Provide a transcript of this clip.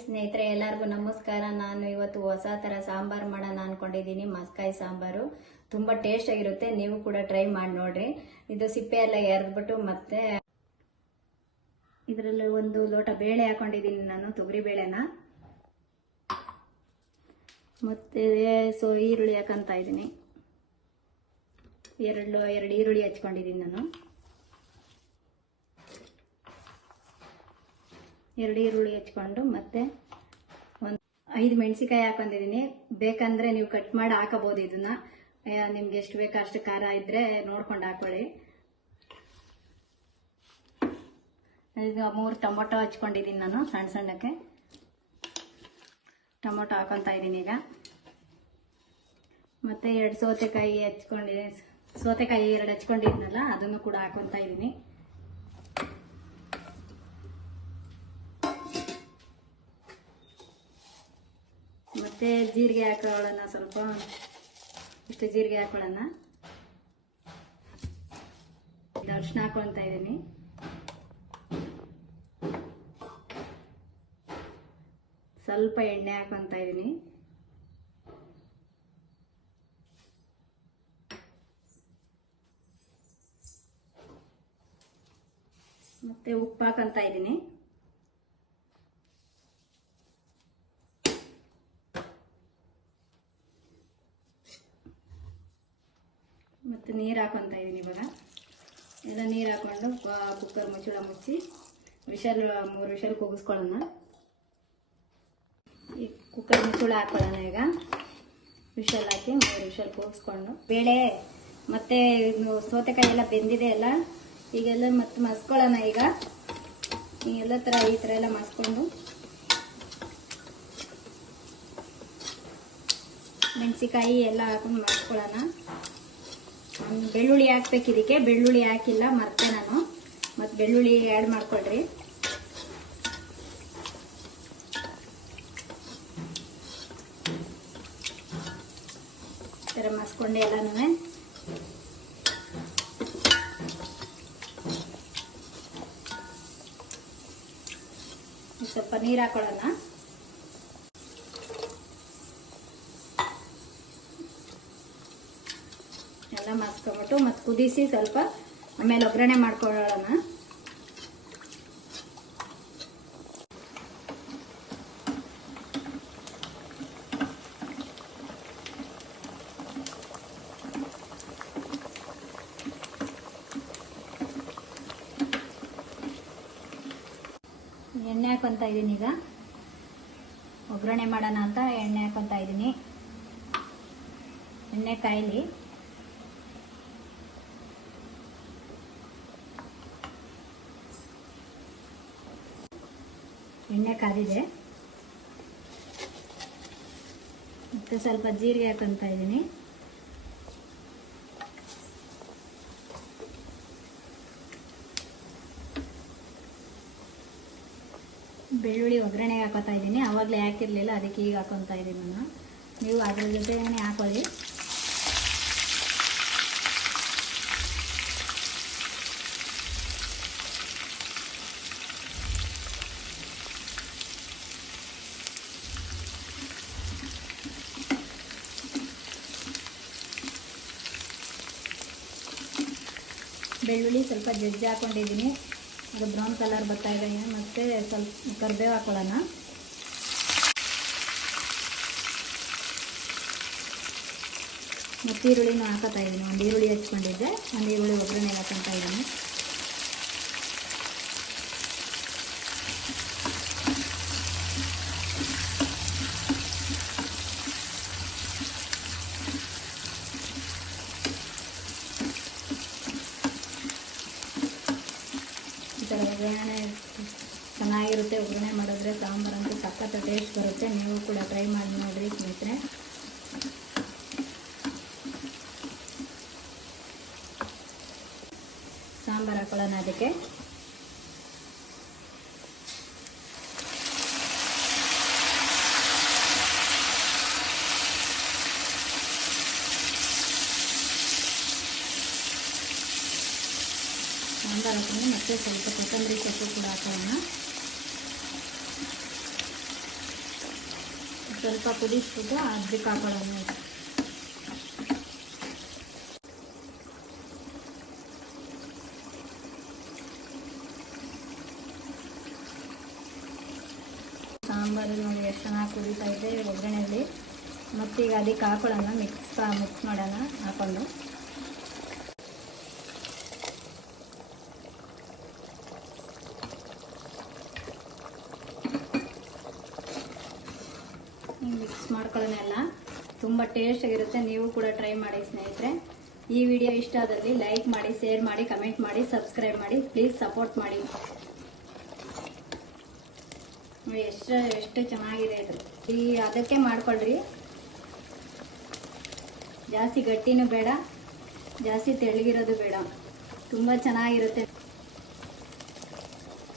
ಸ್ನೇಹಿತರೆ, ಎಲ್ಲರಿಗೂ ನಮಸ್ಕಾರ. ನಾನು ಇವತ್ತು ಹೊಸ ಥರ ಸಾಂಬಾರು ಮಾಡೋಣ ಅನ್ಕೊಂಡಿದ್ದೀನಿ. ಮಸ್ಕಾಯಿ ಸಾಂಬಾರು ತುಂಬ ಟೇಸ್ಟ್ ಆಗಿರುತ್ತೆ. ನೀವು ಕೂಡ ಟ್ರೈ ಮಾಡಿ ನೋಡ್ರಿ. ಇದು ಸಿಪ್ಪೆ ಎಲ್ಲ ಎರೆದ್ಬಿಟ್ಟು ಮತ್ತೆ ಇದರಲ್ಲಿ ಒಂದು ಲೋಟ ಬೇಳೆ ಹಾಕೊಂಡಿದ್ದೀನಿ ನಾನು, ತೊಗರಿ ಬೇಳೆನ. ಮತ್ತೆ ಈರುಳ್ಳಿ ಹಾಕಂತ ಇದ್ದೀನಿ. ಎರಡು ಈರುಳ್ಳಿ ಹಚ್ಕೊಂಡಿದ್ದೀನಿ ನಾನು. 2 ಈರುಳ್ಳಿ ಹಚ್ಕೊಂಡು ಮತ್ತೆ ಒಂದು 5 ಮೆಣಸಿಕಾಯಿ ಹಾಕೊಂಡಿದ್ದೀನಿ. ಬೇಕಂದ್ರೆ ನೀವು ಕಟ್ ಮಾಡಿ ಹಾಕಬಹುದು. ಇದನ್ನ ನಿಮ್ಗೆ ಎಷ್ಟು ಬೇಕು ಅಷ್ಟು ಖಾರ ಇದ್ರೆ ನೋಡ್ಕೊಂಡು ಹಾಕೊಳ್ಳಿ. ಈಗ 3 ಟೊಮೊಟೊ ಹಚ್ಕೊಂಡಿದ್ದೀನಿ ನಾನು, ಸಣ್ಣ ಸಣ್ಣಕ್ಕೆ ಟೊಮೊಟೊ ಹಾಕೊತಾ ಇದ್ದೀನಿ ಈಗ. ಮತ್ತೆ 2 ಸೌತೆಕಾಯಿ ಹಚ್ಕೊಂಡಿದ್ದೀನಿ. ಸೌತೆಕಾಯಿ 2 ಹಚ್ಕೊಂಡಿದ್ನಲ್ಲ, ಅದನ್ನು ಕೂಡ ಹಾಕೊತಾ ಇದ್ದೀನಿ. ಮತ್ತೆ ಜೀರಿಗೆ ಹಾಕೊಳ್ಳೋಣ, ಸ್ವಲ್ಪ ಇಷ್ಟು ಜೀರಿಗೆ ಹಾಕೊಳ್ಳೋಣ. ಅರಿಶಿನ ಹಾಕೊಳ್ತಾ ಇದ್ದೀನಿ. ಸ್ವಲ್ಪ ಎಣ್ಣೆ ಹಾಕೊಳ್ತಾ ಇದ್ದೀನಿ. ಮತ್ತೆ ಉಪ್ಪು ಹಾಕೊಳ್ತಾ ಇದ್ದೀನಿ. ಮತ್ತು ನೀರು ಹಾಕೊತಾ ಇದ್ದೀನಿ. ಇವಾಗ ಎಲ್ಲ ನೀರು ಹಾಕೊಂಡು ಕುಕ್ಕರ್ ಮುಚ್ಚಳ ಮುಚ್ಚಿ 3 ವಿಷಲ್ ಕೂಗಿಸ್ಕೊಳ್ಳೋಣ. ಈ ಕುಕ್ಕರ್ ಮುಚ್ಚಳ ಹಾಕೊಳ್ಳೋಣ. ಈಗ ವಿಷಲ್ ಹಾಕಿ 3 ವಿಷಲ್ ಕೂಗಿಸ್ಕೊಂಡು ಬೇಳೆ ಮತ್ತು ಸೌತೆಕಾಯಿ ಎಲ್ಲ ಬೆಂದಿದೆ ಎಲ್ಲ. ಈಗೆಲ್ಲ ಮತ್ತೆ ಮಸ್ಕೊಳ್ಳೋಣ. ಈಗ ಎಲ್ಲ ಈ ಥರ ಎಲ್ಲ ಮಸ್ಕೊಂಡು ಮೆಣಸಿಕಾಯಿ ಎಲ್ಲ ಹಾಕೊಂಡು ಮಸ್ಕೊಳ್ಳೋಣ. ಬೆಳ್ಳುಳ್ಳಿ ಹಾಕ್ಬೇಕು. ಇದಕ್ಕೆ ಬೆಳ್ಳುಳ್ಳಿ ಹಾಕಿಲ್ಲ, ಮರ್ತೆ ನಾನು. ಮತ್ತೆ ಬೆಳ್ಳುಳ್ಳಿ ಆ್ಯಡ್ ಮಾಡ್ಕೊಳ್ರಿ. ಈ ಥರ ಮಸ್ಕೊಂಡೆ ಎಲ್ಲನೂ. ಸ್ವಲ್ಪ ನೀರು ಹಾಕೊಳ್ಳೋಣ. ಎಲ್ಲ ಮಸ್ಕೊಂಬಿಟ್ಟು ಮತ್ತೆ ಕುದಿಸಿ ಸ್ವಲ್ಪ ಆಮೇಲೆ ಒಗ್ಗರಣೆ ಮಾಡ್ಕೊಳ್ಳೋಣ. ಎಣ್ಣೆ ಹಾಕೊತಾ ಇದ್ದೀನಿ. ಈಗ ಒಗ್ಗರಣೆ ಮಾಡೋಣ ಅಂತ ಎಣ್ಣೆ ಹಾಕೊತಾ ಇದ್ದೀನಿ. ಎಣ್ಣೆ ಕಾಯಿಲಿ. ಎಣ್ಣೆ ಕಾದಿದೆ. ಮತ್ತೆ ಸ್ವಲ್ಪ ಜೀರಿಗೆ ಹಾಕೊತಾ ಇದ್ದೀನಿ. ಬೆಳ್ಳುಳ್ಳಿ ಒಗ್ಗರಣೆಗೆ ಹಾಕೋತಾ ಇದ್ದೀನಿ. ಆವಾಗಲೇ ಹಾಕಿರಲಿಲ್ಲ, ಅದಕ್ಕೆ ಈಗ ಹಾಕೊತಾ ಇದ್ದೀನಿ ನಾನು. ನೀವು ಅದ್ರ ಜೊತೆನೇ ಹಾಕೊಳ್ಳಿ. ಬೆಳ್ಳುಳ್ಳಿ ಸ್ವಲ್ಪ ಜಜ್ಜಿ ಹಾಕೊಂಡಿದ್ದೀನಿ. ಅದು ಬ್ರೌನ್ ಕಲರ್ ಬರ್ತಾ ಇದೆ. ಮತ್ತೆ ಸ್ವಲ್ಪ ಕರಿಬೇವು ಹಾಕೊಳ್ಳೋಣ. ಮತ್ತು ಈರುಳ್ಳಿನೂ ಹಾಕೋತಾ ಇದ್ದೀನಿ. 1 ಈರುಳ್ಳಿ ಹಚ್ಕೊಂಡಿದ್ದೆ, 1 ಈರುಳ್ಳಿ ಒಗ್ಗರಣೆಗೆ ಹಾಕೊತಾ ಇದ್ದೀನಿ. ಈ ಥರ ಒಗ್ಗರಣೆ ಚೆನ್ನಾಗಿರುತ್ತೆ. ಒಗ್ಗರಣೆ ಮಾಡಿದ್ರೆ ಸಾಂಬಾರು ಅಂತೂ ಸಖತ್ ಟೇಸ್ಟ್ ಬರುತ್ತೆ. ನೀವು ಕೂಡ ಟ್ರೈ ಮಾಡಿ ನೋಡಿರಿ ಸ್ನೇಹಿತರೆ. ಸಾಂಬಾರು ಹಾಕೊಳ್ಳೋಣ ಅದಕ್ಕೆ. ಸಾಂಬಾರು ಹಾಕೊಂಡು ಮತ್ತೆ ಸ್ವಲ್ಪ ಕೊತ್ತಂಬರಿ ಸೊಪ್ಪು ಕೂಡ ಹಾಕೋಣ. ಸ್ವಲ್ಪ ಕುದಿಸ್ಬಿಟ್ಟು ಅದಕ್ಕೆ ಹಾಕೊಳ್ಳೋಣ. ಸಾಂಬಾರು ನೋಡಿ ಎಷ್ಟು ಚೆನ್ನಾಗಿ ಕುದೀತಾ ಇದೆ ಒಗ್ಗರಣೆಯಲ್ಲಿ. ಮತ್ತೀಗ ಅದಕ್ಕೆ ಹಾಕೊಳ್ಳೋಣ, ಮಿಕ್ಸ್ ಮಾಡೋಣ ಹಾಕೊಂಡು. ಮಿಕ್ಸ್ ಮಾಡ್ಕೊಳ್ಳೋಣ ಎಲ್ಲ. ತುಂಬ ಟೇಸ್ಟಾಗಿರುತ್ತೆ. ನೀವು ಕೂಡ ಟ್ರೈ ಮಾಡಿ ಸ್ನೇಹಿತರೆ. ಈ ವಿಡಿಯೋ ಇಷ್ಟ ಆದಲ್ಲಿ ಲೈಕ್ ಮಾಡಿ, ಶೇರ್ ಮಾಡಿ, ಕಮೆಂಟ್ ಮಾಡಿ, ಸಬ್ಸ್ಕ್ರೈಬ್ ಮಾಡಿ. ಪ್ಲೀಸ್ ಸಪೋರ್ಟ್ ಮಾಡಿ. ನೋಡಿ ಎಷ್ಟು ಚೆನ್ನಾಗಿದೆ ಇದು. ಈ ಅದಕ್ಕೆ ಮಾಡ್ಕೊಳ್ರಿ. ಜಾಸ್ತಿ ಗಟ್ಟಿನೂ ಬೇಡ, ಜಾಸ್ತಿ ತೆಳ್ಳಗಿರೋದು ಬೇಡ. ತುಂಬ ಚೆನ್ನಾಗಿರುತ್ತೆ.